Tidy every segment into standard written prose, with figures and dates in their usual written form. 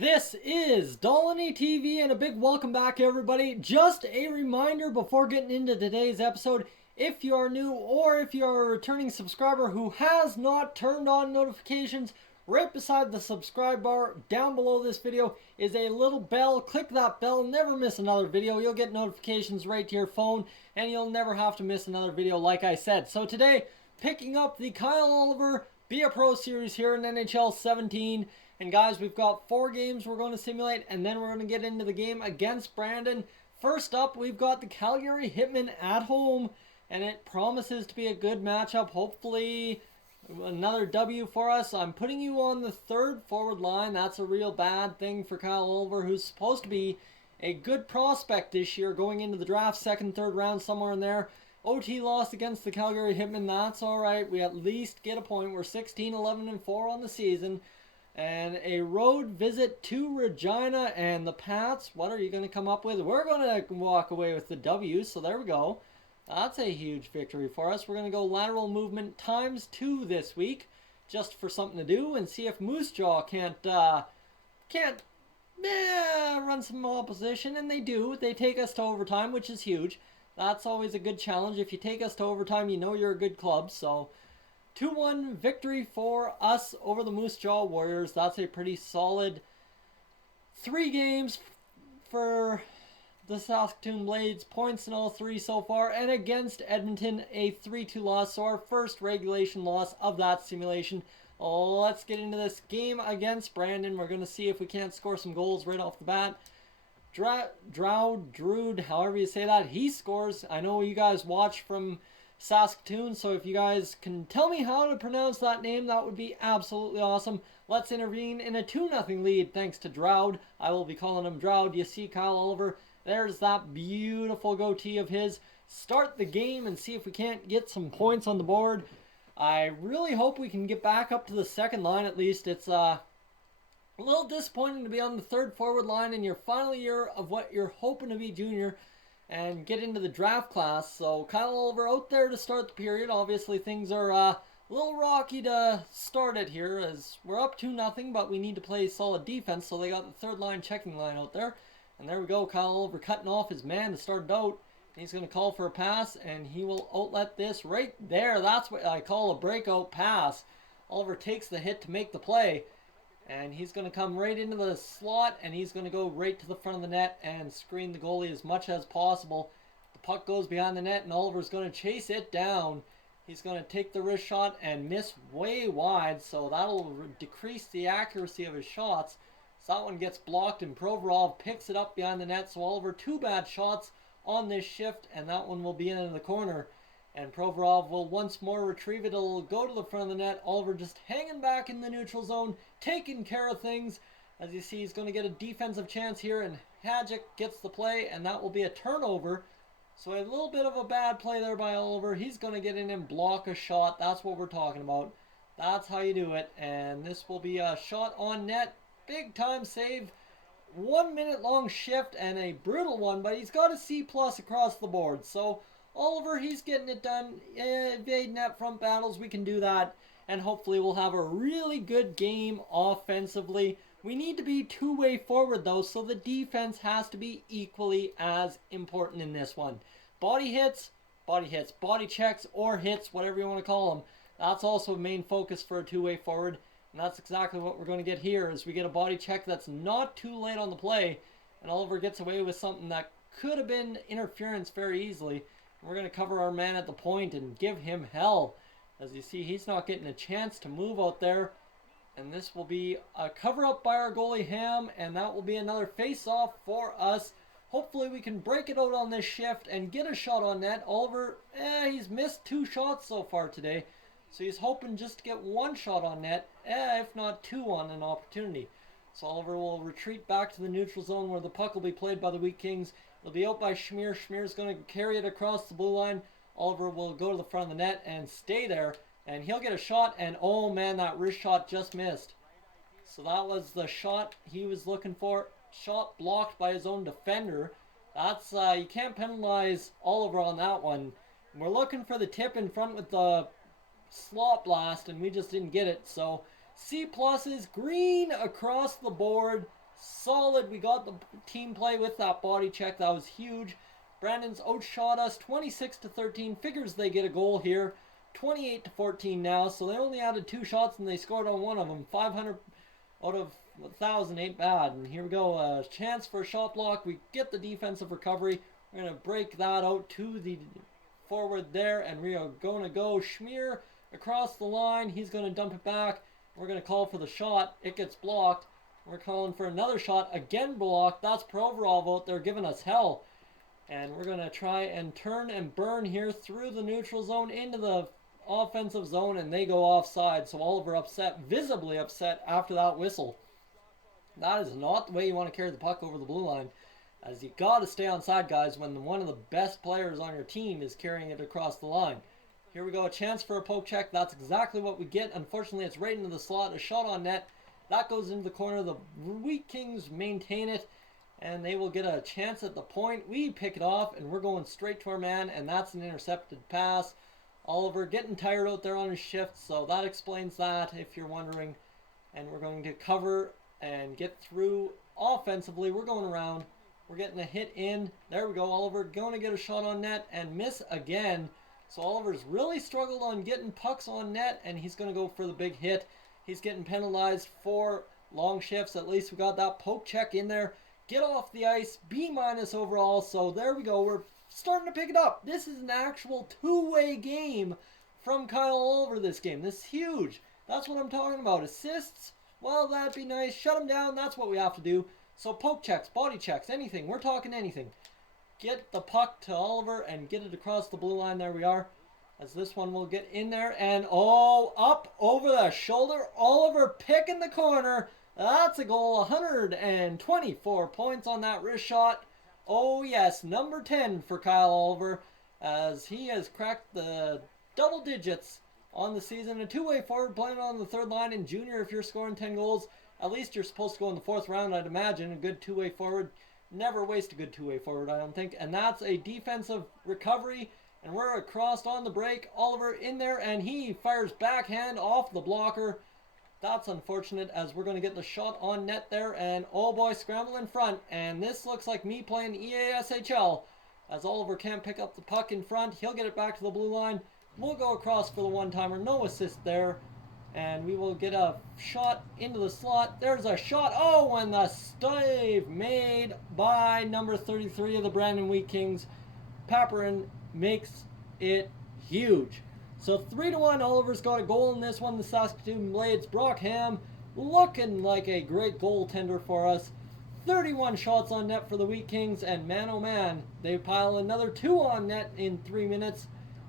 This is Dolynny TV and a big welcome back everybody. Just a reminder before getting into today's episode, if you are new or if you are a returning subscriber who has not turned on notifications, right beside the subscribe bar down below this video is a little bell. Click that bell, never miss another video. You'll get notifications right to your phone and you'll never have to miss another video like I said. So today, picking up the Kyle Oliver Be a Pro series here in NHL 17. And guys, we've got 4 games we're going to simulate, and then we're going to get into the game against Brandon. First up, we've got the Calgary Hitmen at home, and it promises to be a good matchup. Hopefully, another W for us. I'm putting you on the third forward line. That's a real bad thing for Kyle Oliver, who's supposed to be a good prospect this year going into the draft, second, third round, somewhere in there. OT lost against the Calgary Hitmen. That's all right. We at least get a point. We're 16-11-4 on the season. And a road visit to Regina and the Pats. What are you going to come up with? We're going to walk away with the W, so there we go. That's a huge victory for us. We're going to go lateral movement ×2 this week, just for something to do, and see if Moose Jaw can't run some opposition, and they do. They take us to overtime, which is huge. That's always a good challenge. If you take us to overtime, you know you're a good club, so 2-1 victory for us over the Moose Jaw Warriors. That's a pretty solid 3 games for the Saskatoon Blades. Points in all 3 so far. And against Edmonton, a 3-2 loss. So our first regulation loss of that simulation. Let's get into this game against Brandon. We're going to see if we can't score some goals right off the bat. Drood, however you say that, he scores. I know you guys watch from Saskatoon, so if you guys can tell me how to pronounce that name, that would be absolutely awesome. Let's intervene in a 2-0 lead thanks to Droud. I will be calling him Droud. You see Kyle Oliver, there's that beautiful goatee of his. Start the game and see if we can't get some points on the board. I really hope we can get back up to the second line at least. It's a little disappointing to be on the third forward line in your final year of what you're hoping to be junior and get into the draft class. So Kyle Oliver out there to start the period. Obviously things are a little rocky to start it here as we're up 2-0, but we need to play solid defense. So they got the third line checking line out there. And there we go, Kyle Oliver cutting off his man to start it out. He's going to call for a pass and he will outlet this right there. That's what I call a breakout pass. Oliver takes the hit to make the play. And he's going to come right into the slot, and he's going to go right to the front of the net and screen the goalie as much as possible. The puck goes behind the net, and Oliver's going to chase it down. He's going to take the wrist shot and miss way wide, so that'll decrease the accuracy of his shots. So that one gets blocked, and Provorov picks it up behind the net. So Oliver, 2 bad shots on this shift, and that one will be in the corner. And Provorov will once more retrieve it. It'll go to the front of the net. Oliver just hanging back in the neutral zone, taking care of things. As you see, he's going to get a defensive chance here, and Hadjic gets the play, and that will be a turnover. So a little bit of a bad play there by Oliver. He's going to get in and block a shot. That's what we're talking about. That's how you do it. And this will be a shot on net. Big time save. 1 minute long shift and a brutal one, but he's got a C+ across the board. So Oliver, he's getting it done. Evade net front battles, we can do that. And hopefully we'll have a really good game offensively. We need to be two-way forward though, so the defense has to be equally as important in this one. Body hits, body checks, or hits, whatever you want to call them. That's also a main focus for a two-way forward. And that's exactly what we're going to get here, is we get a body check that's not too late on the play. And Oliver gets away with something that could have been interference very easily. We're going to cover our man at the point and give him hell. As you see, he's not getting a chance to move out there. And this will be a cover-up by our goalie Ham, and that will be another face-off for us. Hopefully we can break it out on this shift and get a shot on net. Oliver, he's missed 2 shots so far today. So he's hoping just to get 1 shot on net, if not 2 on an opportunity. So Oliver will retreat back to the neutral zone where the puck will be played by the Wheat Kings. It'll be out by Schmier. Schmier's going to carry it across the blue line. Oliver will go to the front of the net and stay there. And he'll get a shot. And oh man, that wrist shot just missed. So that was the shot he was looking for. Shot blocked by his own defender. That's you can't penalize Oliver on that one. We're looking for the tip in front with the slot blast, and we just didn't get it. So C pluses, green across the board. solid. We got the team play with that body check. That was huge. Brandon's outshot us 26-13. Figures they get a goal here. 28-14 now. So they only added 2 shots and they scored on one of them. 500 out of 1,000 ain't bad. And here we go. A chance for a shot block. We get the defensive recovery. We're going to break that out to the forward there. And we are going to go Schmier across the line. He's going to dump it back. We're going to call for the shot. It gets blocked. We're calling for another shot. Again blocked. That's Provorov out there giving us hell. And we're going to try and turn and burn here through the neutral zone into the offensive zone. And they go offside. So Oliver upset, visibly upset after that whistle. That is not the way you want to carry the puck over the blue line. As you got to stay onside, guys, when one of the best players on your team is carrying it across the line. Here we go. A chance for a poke check. That's exactly what we get. Unfortunately, it's right into the slot. A shot on net. That goes into the corner. The Wheat Kings maintain it. And they will get a chance at the point. We pick it off, and we're going straight to our man, and that's an intercepted pass. Oliver getting tired out there on his shift, so that explains that, if you're wondering. And we're going to cover and get through offensively. We're going around. We're getting a hit in. There we go. Oliver going to get a shot on net and miss again. So Oliver's really struggled on getting pucks on net, and he's going to go for the big hit. He's getting penalized for long shifts. At least we got that poke check in there. Get off the ice, B- overall. So there we go. We're starting to pick it up. This is an actual two-way game from Kyle Oliver this game. This is huge. That's what I'm talking about. Assists, well, that'd be nice. Shut him down. That's what we have to do. So poke checks, body checks, anything. We're talking anything. Get the puck to Oliver and get it across the blue line. There we are. As this one will get in there. And, oh, up over the shoulder. Oliver picking the corner. That's a goal. 124 points on that wrist shot. Oh, yes. Number 10 for Kyle Oliver, as he has cracked the double digits on the season. A two-way forward playing on the third line. In junior, if you're scoring 10 goals, at least you're supposed to go in the fourth round, I'd imagine. A good two-way forward. Never waste a good two-way forward, I don't think. And that's a defensive recovery. And we're across on the break. Oliver in there, and he fires backhand off the blocker. That's unfortunate, as we're going to get the shot on net there. And, oh boy, scramble in front. And this looks like me playing EASHL, as Oliver can't pick up the puck in front. He'll get it back to the blue line. We'll go across for the one-timer. No assist there. And we will get a shot into the slot. There's a shot. Oh, and the save made by number 33 of the Brandon Wheat Kings. Paperin makes it huge. So 3-1, Oliver's got a goal in this one. The Saskatoon Blades. Brock Ham looking like a great goaltender for us. 31 shots on net for the Wheat Kings. And man, oh man, they pile another 2 on net in 3 minutes.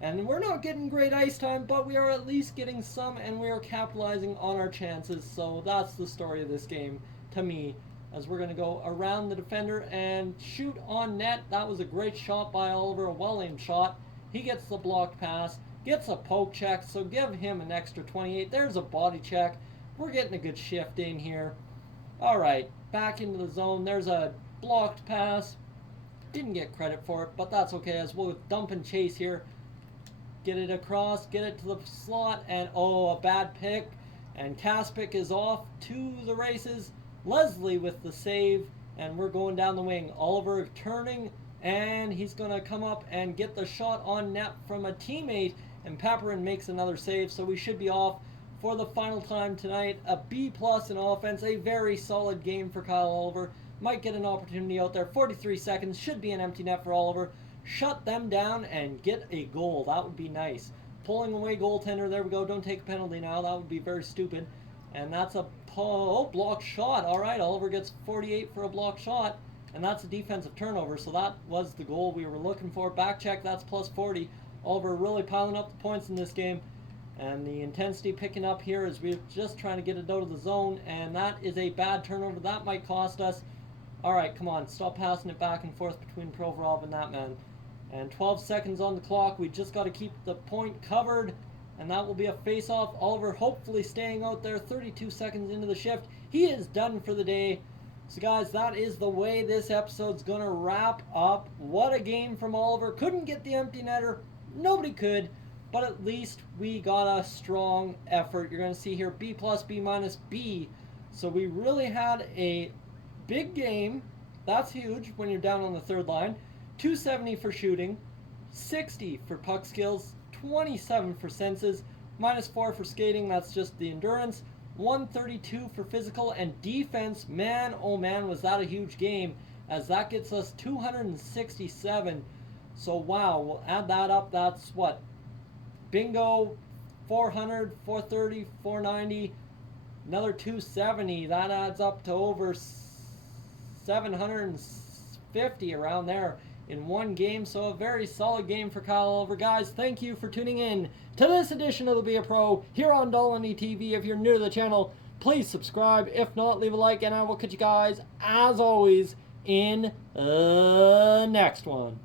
And we're not getting great ice time, but we are at least getting some, and we are capitalizing on our chances. So that's the story of this game to me, as we're going to go around the defender and shoot on net. That was a great shot by Oliver, a well-aimed shot. He gets the blocked pass, gets a poke check, so give him an extra 28. There's a body check. We're getting a good shift in here. All right, back into the zone. There's a blocked pass. Didn't get credit for it, but that's okay, as we'll dump and chase here. Get it across, get it to the slot, and oh, a bad pick. And Kaspic is off to the races. Leslie with the save, and we're going down the wing. Oliver turning, and he's going to come up and get the shot on net from a teammate, and Paperin makes another save, so we should be off for the final time tonight. A B+ in offense, a very solid game for Kyle Oliver. Might get an opportunity out there. 43 seconds, should be an empty net for Oliver. Shut them down and get a goal. That would be nice. Pulling away goaltender. There we go. Don't take a penalty now. That would be very stupid. And that's a blocked shot. All right, Oliver gets 48 for a blocked shot. And that's a defensive turnover. So that was the goal we were looking for. Back check, that's plus 40. Oliver really piling up the points in this game. And the intensity picking up here as we're just trying to get it out of the zone. And that is a bad turnover. That might cost us. All right, come on. Stop passing it back and forth between Provorov and that man. And 12 seconds on the clock. We just got to keep the point covered. And that will be a face-off. Oliver hopefully staying out there 32 seconds into the shift. He is done for the day. So, guys, that is the way this episode's going to wrap up. What a game from Oliver. Couldn't get the empty netter. Nobody could. But at least we got a strong effort. You're going to see here B+, B-, B. So we really had a big game. That's huge when you're down on the third line. 270 for shooting, 60 for puck skills, 27 for senses, -4 for skating, that's just the endurance, 132 for physical, and defense, man, oh man, was that a huge game, as that gets us 267. So wow, we'll add that up, that's what? Bingo, 400, 430, 490, another 270, that adds up to over 750 around there in one game. So a very solid game for Kyle Oliver. Guys, thank you for tuning in to this edition of the Be a Pro here on Dolynny TV. If you're new to the channel, please subscribe. If not, leave a like, and I will catch you guys, as always, in the next one.